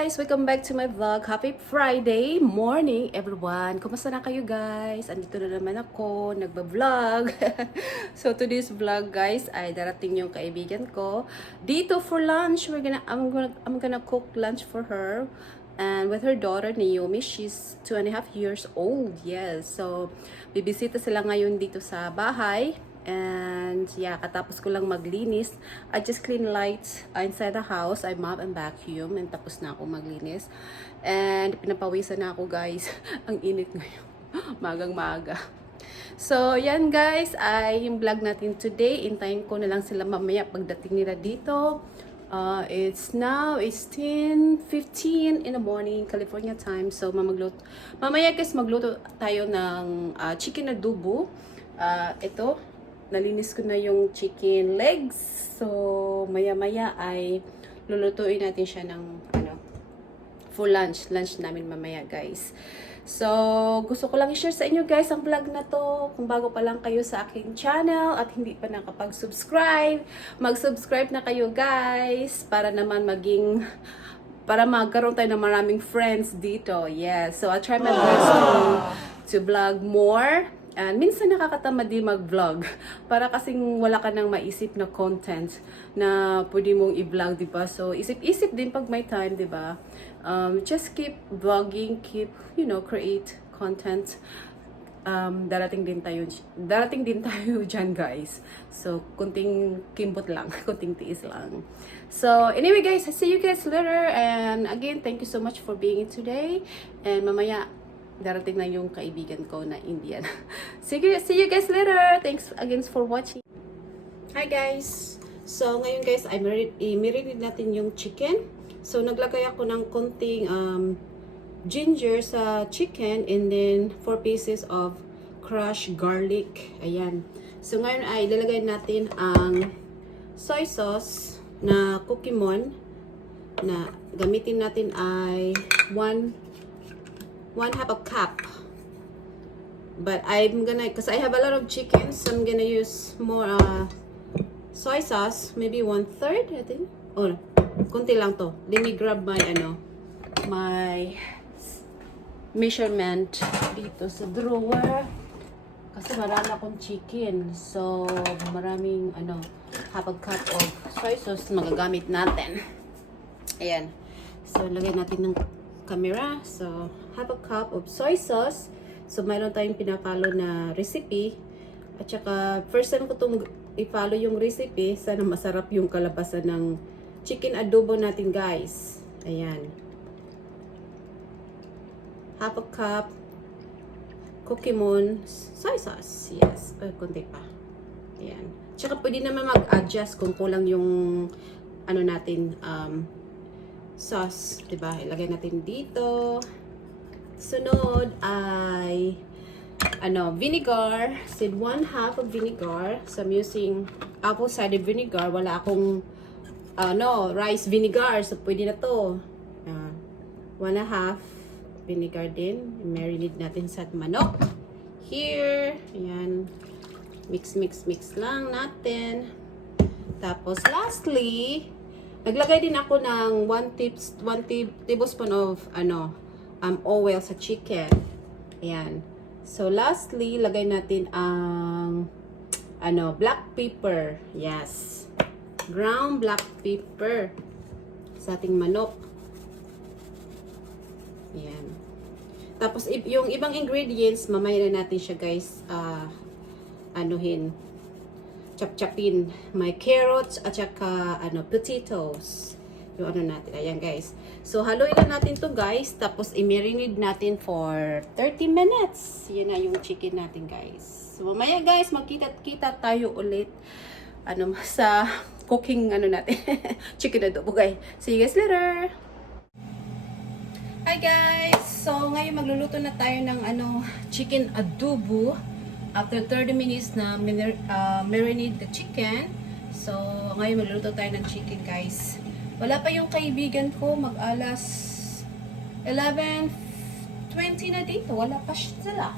guys! Welcome back to my vlog. Happy Friday morning, everyone! Kumusta na kayo, guys? Andito na naman ako, nagba-vlog. So, today's vlog, guys, ay darating yung kaibigan ko. Dito for lunch, I'm gonna cook lunch for her. And with her daughter, Naomi, she's 2.5 years old. Yes, so, bibisita sila ngayon dito sa bahay. And yeah, katapos ko lang maglinis. I just clean lights inside the house. I mop and vacuum and tapos na ako maglinis. And pinapawisan na ako, guys. Ang init ngayon. Magang maaga. So, yan guys, ay yung vlog natin today. Intayin ko na lang sila mamaya pagdating nila dito. It's 10:15 in the morning, California time. So, mamaya guys, magluto tayo ng chicken adobo. Ito, nalinis ko na yung chicken legs. So, maya-maya ay lulutuin natin siya ng for lunch namin mamaya, guys. So, gusto ko lang i-share sa inyo, guys, ang vlog na to. Kung bago pa lang kayo sa aking channel at hindi pa nakapag-subscribe, mag-subscribe na kayo, guys, para naman para magkaroon tayo ng maraming friends dito. Yes. So, I'll try my best to vlog more. And minsan nakakatamad din mag-vlog para kasing wala ka nang maisip na content na pwede mong i-vlog, diba? So, isip-isip din pag may time, diba? Just keep vlogging, keep, create content. Darating din tayo dyan, guys. So, kunting kimbot lang, kunting tiis lang. So, anyway, guys, I see you guys later. And again, thank you so much for being in today. And mamaya, darating na yung kaibigan ko na Indian. See you guys later. Thanks again for watching. Hi guys. So ngayon guys, i-marinate natin yung chicken. So naglagay ako ng konting ginger sa chicken and then 4 pieces of crushed garlic. Ayan. So ngayon ay ilalagay natin ang soy sauce na Cookie-Mon na gamitin natin ay 1/2 cup. But because I have a lot of chicken, so I'm gonna use more soy sauce, maybe 1/3, I think. Oh, konti lang to. Let me grab my my measurement dito sa drawer. Kasi marami akong chicken. So, maraming 1/2 cup of soy sauce magagamit natin. Ayan. So, lagay natin ng camera. So, 1/2 cup of soy sauce. So, mayroon tayong pinapalo na recipe. At saka, first time ko itong i-follow yung recipe. Sana masarap yung kalabasan ng chicken adobo natin, guys. Ayan. 1/2 cup Cookie-Mon soy sauce. Yes. Kunti pa. Ayan. Tsaka, pwede naman mag-adjust kung kulang yung natin, sauce, diba? Ilagay natin dito. Sunod ay vinegar. Said 1/2 of vinegar. So I'm using apple cider vinegar. Wala akong rice vinegar. So pwede na to. 1/2 vinegar din. Marinate natin sa manok. Here. Ayan. Mix lang natin. Tapos lastly, naglagay din ako ng 1 tablespoon of oil sa chicken. Ayan. So lastly, lagay natin ang black pepper. Yes. Ground black pepper sa ating manok. Ayan. Tapos yung ibang ingredients, mamaya na natin siya, guys, chop-chopin. May carrots at saka potatoes. Yung natin. Ayan, guys. So, haluin lang natin to, guys. Tapos, i-marinate natin for 30 minutes. Yan na yung chicken natin, guys. So, mamaya, guys, magkita-kita tayo ulit sa cooking natin. Chicken adobo, guys. See you guys later. Hi, guys. So, ngayon magluluto na tayo ng chicken adobo. After 30 minutes na marinate the chicken. So, ngayon magluluto tayo ng chicken, guys. Wala pa yung kaibigan ko, mag-alas 11:20 na dito. Wala pa sila.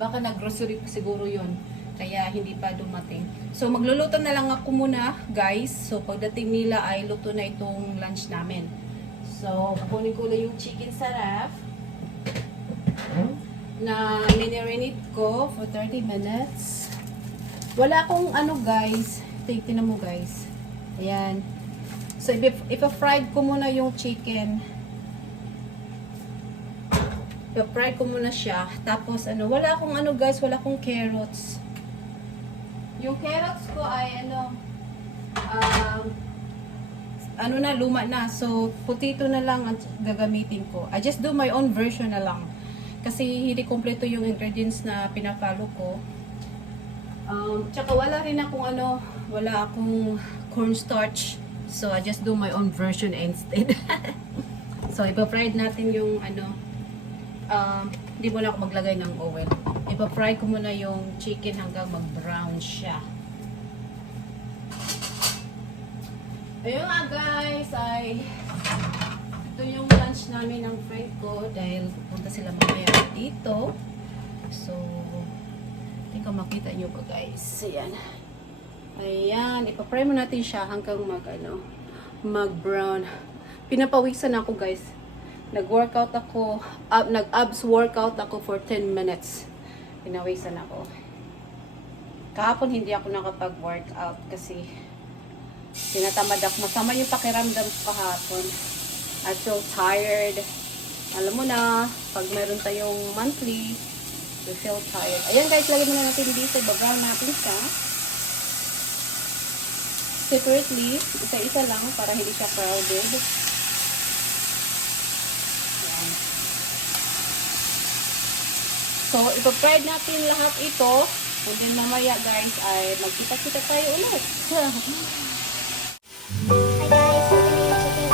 Baka nag-grocery pa siguro yun. Kaya hindi pa dumating. So, magluluto na lang ako muna, guys. So, pagdating nila ay luto na itong lunch namin. So, kukunin ko lang yung chicken sa ref na minirinate ko for 30 minutes. Wala akong ano guys. Tingnan mo guys. Ayan. So, ipa-fried ko muna yung chicken. Ipa-fried ko muna siya. Tapos, ano, wala akong ano guys, wala akong carrots. Yung carrots ko ay ano na, luma na. So, potato na lang ang gagamitin ko. I just do my own version na lang. Kasi hindi kompleto yung ingredients na pinapalo ko. Tsaka wala rin akong wala akong cornstarch. So, I just do my own version instead. So, ipa-fried natin yung hindi mo na ako maglagay ng oil. Ipa-fry ko muna yung chicken hanggang mag-brown siya. Ayun nga guys, ito yung lunch namin ng friend ko dahil pupunta sila mamaya dito. So, hindi ko makita nyo ba guys. Ayan. Ayan, ipa-fry mo natin siya hanggang mag-brown. Pinapawisan ako guys. Nag-workout ako, nag-abs workout ako for 10 minutes. Pinawisan ako. Kahapon hindi ako nakapag-workout kasi tinatamad ako. Masama yung pakiramdam ko kahapon. I feel tired. Alam mo na, pag meron tayong monthly, we feel tired. Ayan guys, lagyan muna natin dito. Babaw natin siya. Separately, isa-isa lang para hindi siya crowded. Ayan. So, ipa-fried natin lahat ito. And then mamaya guys, ay magkita-kita tayo ulit. Hi guys, ito na yung chicken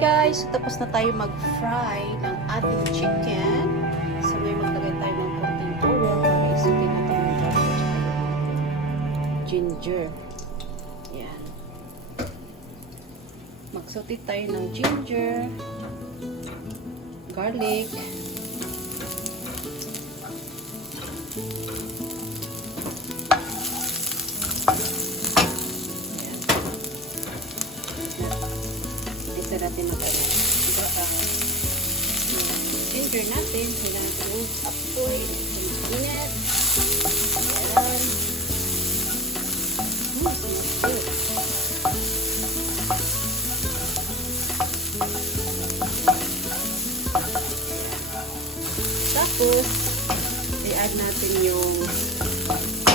Guys, tapos na tayo mag-fry ng ating chicken. So, may maglagay tayo ng konting oil para isipin natin yung garlic at ginger. Yan. Magsuti tayo ng ginger, garlic, natin ginger natin, hila natin yung apoy, init. Ayan. Tapos, i-add natin yung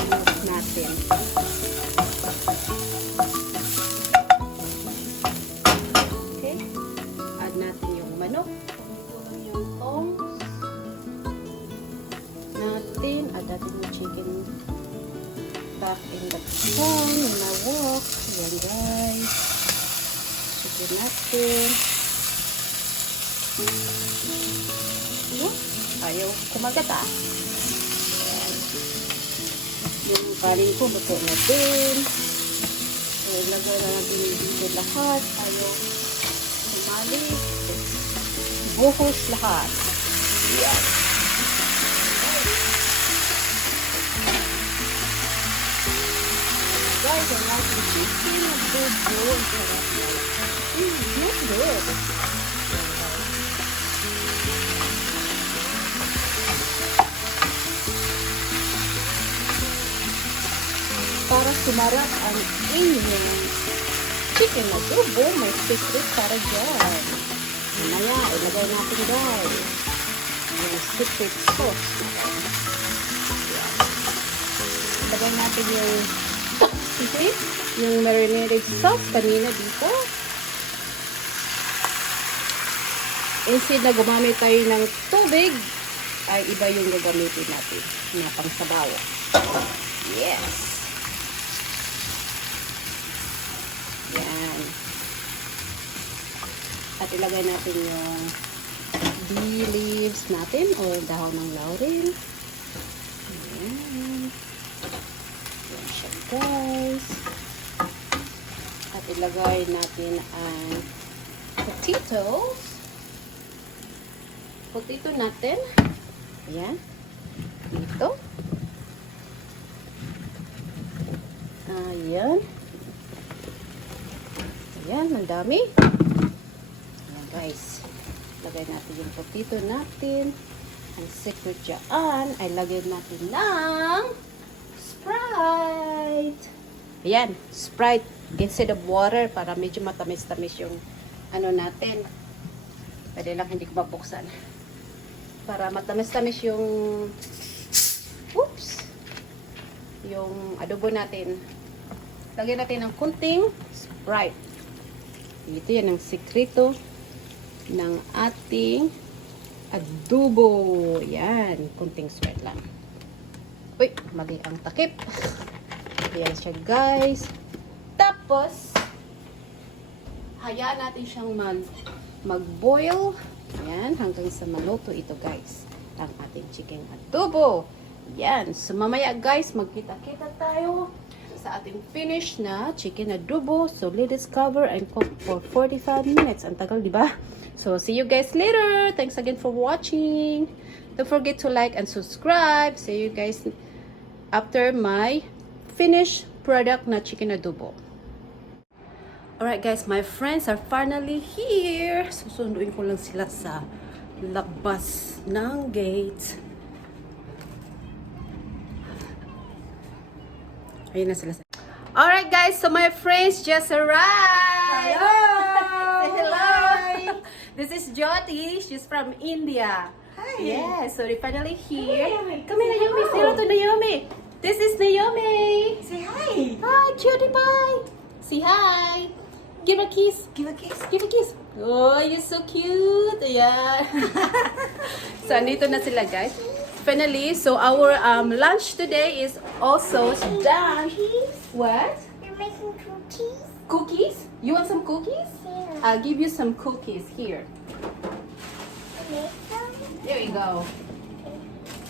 milk natin. Manok, yung tongs natin, add natin yung chicken back in the pan, in the wok. Yan guys, chicken natin. Ayaw kumagat Yan. Yung kanin ko, buto na din. So, lagay na natin dito lahat. Ayaw kumali. Buhos lahat. Yan. Guys, ang ating chicken na Adobo. It's good. Para sumarap ang inyong chicken na Adobo, may secret para dyan. Mamaya, ilagay natin guys yung secret sauce. Ilagay natin yung marinated sauce kanina dito. instead na gumamit tayo ng tubig, ay iba yung gagamitin natin na pangsabaw. Yes. Yan. At ilagay natin yung bay leaves natin o dahon ng laurel. Yan. Yan siya, guys. At ilagay natin ang potatoes. Potato natin. Ayan. Dito. Ayan. Ayan, ang dami. Ayan, guys. Lagay natin yung potato natin. Ang secret dyan ay lagay natin ng Sprite. Ayan, Sprite instead of water para medyo matamis-tamis yung ano natin. Pwede lang hindi ko mabuksan. Para matamis-tamis yung yung adobo natin. Lagyan natin ng kunting Sprite. Ito yan ang sekreto ng ating adobo. Yan, kunting Sprite lang. Uy, mali ang takip. Ayan siya, guys. Tapos, hayaan natin siyang mag-boil. Ayan, hanggang sa maluto ito, guys. Ang ating chicken adobo. Yan. So, mamaya, guys, magkita-kita tayo sa ating finish na chicken adobo. So, let us cover and cook for 45 minutes. Ang tagal, di ba? So, see you guys later. Thanks again for watching. Don't forget to like and subscribe. See you guys after my finished product na chicken adobo. Alright guys, my friends are finally here. Susunduin ko lang sila sa labas ng gate. Ayun na sila. Alright guys, so my friends just arrived. Hello! Say hello! Hi! This is Jyoti. She's from India. Hi! Yeah, so they're finally here. Naomi. Come here, Naomi. Say hello to Naomi. This is Naomi. Say hi! Hi, cutie pie. Say hi. Give a kiss. Give a kiss. Give a kiss. Oh, you're so cute. Ayan. So, andito na sila, guys. Finally, so our lunch today is also done. What? You're making cookies? Cookies? You want some cookies? Yeah. I'll give you some cookies here. Make them? There we go.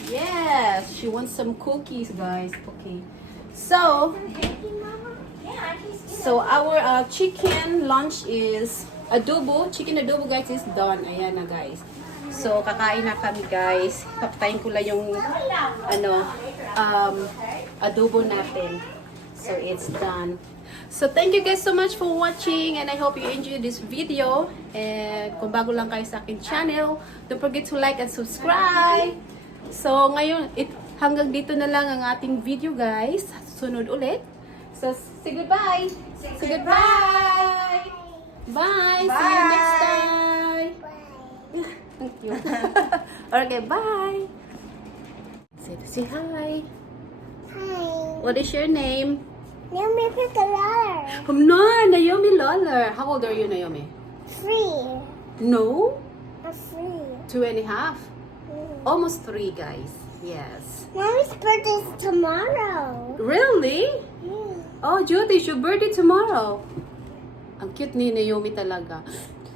Yes, she wants some cookies, guys. Okay. So, Happy, Mama? Yeah, so our chicken lunch is adobo. Chicken adobo, guys, is done. Ayan na, guys. So, kakain na kami, guys. Papatayin ko lang yung adobo natin. So, it's done. So, thank you guys so much for watching and I hope you enjoyed this video. And kung bago lang kayo sa akin channel, don't forget to like and subscribe. So, ngayon, hanggang dito na lang ang ating video, guys. Sunod ulit. So, say goodbye. Say goodbye. Bye. See you next time. Thank you. Okay, bye. Say hi. Hi. What is your name? Naomi pick a letter. No, Naomi Lawler. How old are you, Naomi? 3. No, A 3. 2.5. Mm. Almost 3, guys. Yes. Mommy's birthday is tomorrow. Really? Yeah. Oh, Judy, it's your birthday tomorrow. Ang cute ni Naomi talaga.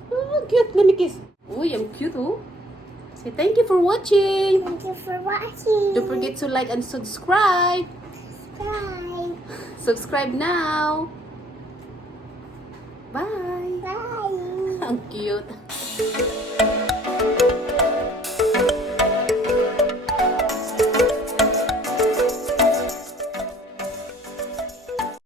Oh, cute. Let me kiss. Uy, I'm cute, oh. Say thank you for watching. Thank you for watching. Don't forget to like and subscribe. Bye. Subscribe now. Bye. Bye. Ang cute.